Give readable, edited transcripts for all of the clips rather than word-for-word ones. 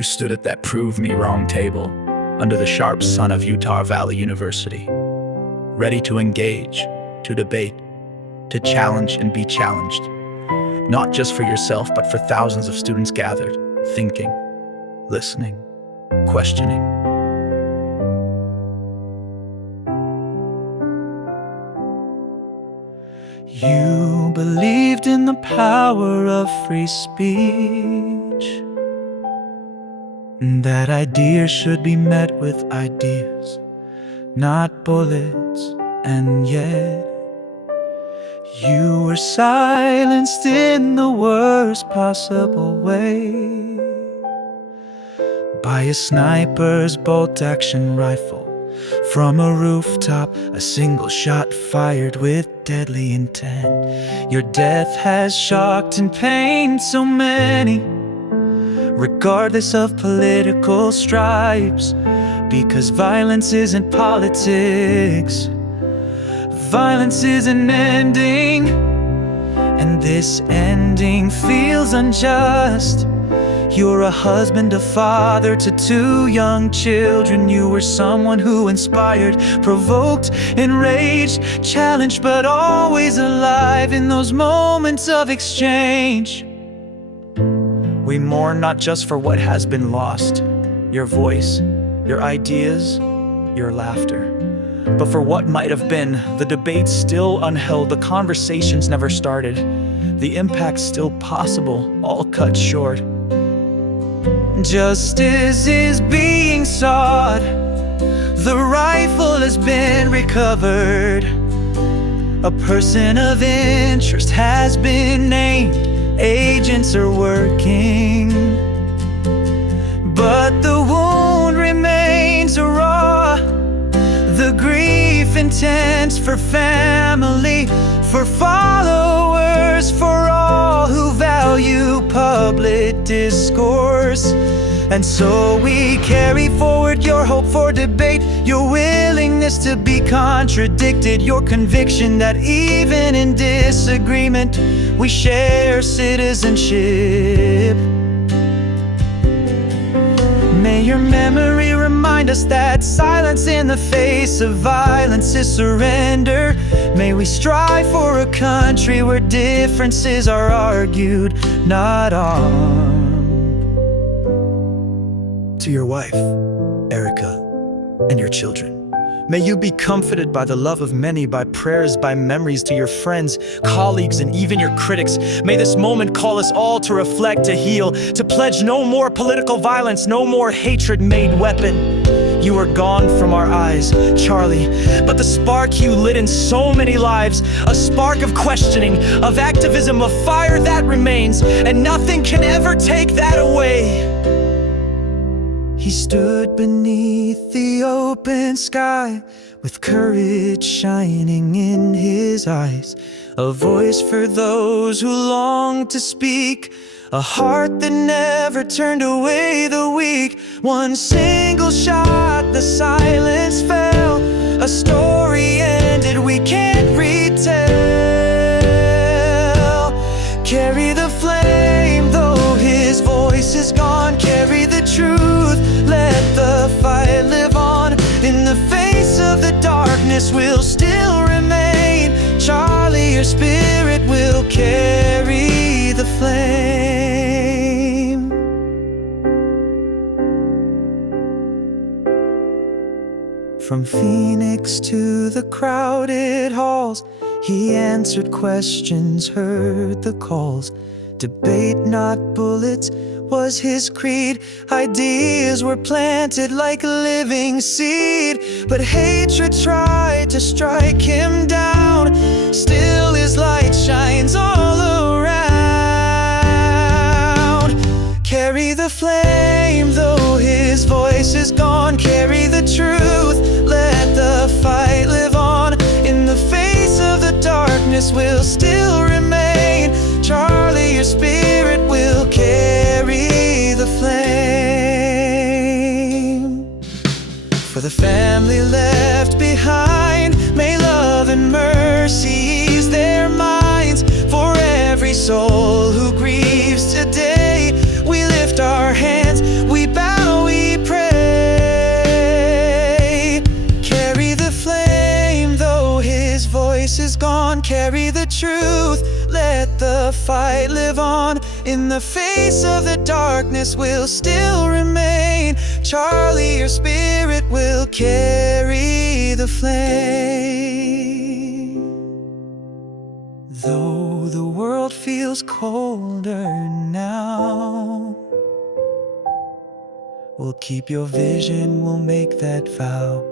You stood at that prove me wrong table under the sharp sun of Utah Valley University, ready to engage, to debate, to challenge and be challenged, not just for yourself, but for thousands of students gathered, thinking, listening, questioning. You believed in the power of free speech, that ideas should be met with ideas, not bullets, and yet you were silenced in the worst possible way by a sniper's bolt-action rifle from a rooftop, a single shot fired with deadly intent. Your death has shocked and pained so many, regardless of political stripes, because violence isn't politics. Violence isn't ending, and this ending feels unjust. You're a husband, a father to 2 young children. You were someone who inspired, provoked, enraged, challenged, but always alive in those moments of exchange. We mourn not just for what has been lost, your voice, your ideas, your laughter, but for what might have been. The debate's still unheld, the conversations never started, the impact's still possible, all cut short. Justice is being sought, the rifle has been recovered, a person of interest has been named, agents are working, but the wound remains raw, the grief intense for family, for followers, for all who value public discourse. And so we carry forward your hope for debate, your willingness to be contradicted, your conviction that even in disagreement we share citizenship. May your memory remind us that silence in the face of violence is surrender. May we strive for a country where differences are argued, not armed. To your wife, Erica, and your children, may you be comforted by the love of many, by prayers, by memories. To your friends, colleagues, and even your critics, may this moment call us all to reflect, to heal, to pledge no more political violence, no more hatred made weapon. You are gone from our eyes, Charlie, but the spark you lit in so many lives, a spark of questioning, of activism, of fire that remains, and nothing can ever take that away. He stood beneath the open sky with courage shining in his eyes, a voice for those who long to speak, a heart that never turned away the weak. One single shot, the silence fell, a story ended we can't retell. Carry the flame though his voice is gone, carry the truth, let the fight live on. In the face of the darkness we'll still remain. Charlie, your spirit will carry the flame. From Phoenix to the crowded halls, he answered questions, heard the calls. Debate, not bullets, was his creed. Ideas were planted like a living seed, but hatred tried to strike him down. Still his light shines all around. Carry the flame though his voice is gone, carry the truth, let the fight live on. In the face of the darkness we'll still remain. Charlie, your spirit will carry the flame. For the family left behind, may love and mercy ease their minds. For every soul who grieves today, we lift our hands, we bow, we pray. Carry the flame, though his voice is gone. Carry the truth, let the fight live on. In the face of the darkness, we'll still remain. Charlie, your spirit will carry the flame. Though the world feels colder now, we'll keep your vision, we'll make that vow.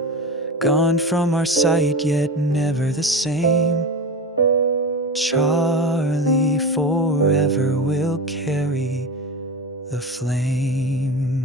Gone from our sight, yet never the same. Charlie, forever will carry the flame.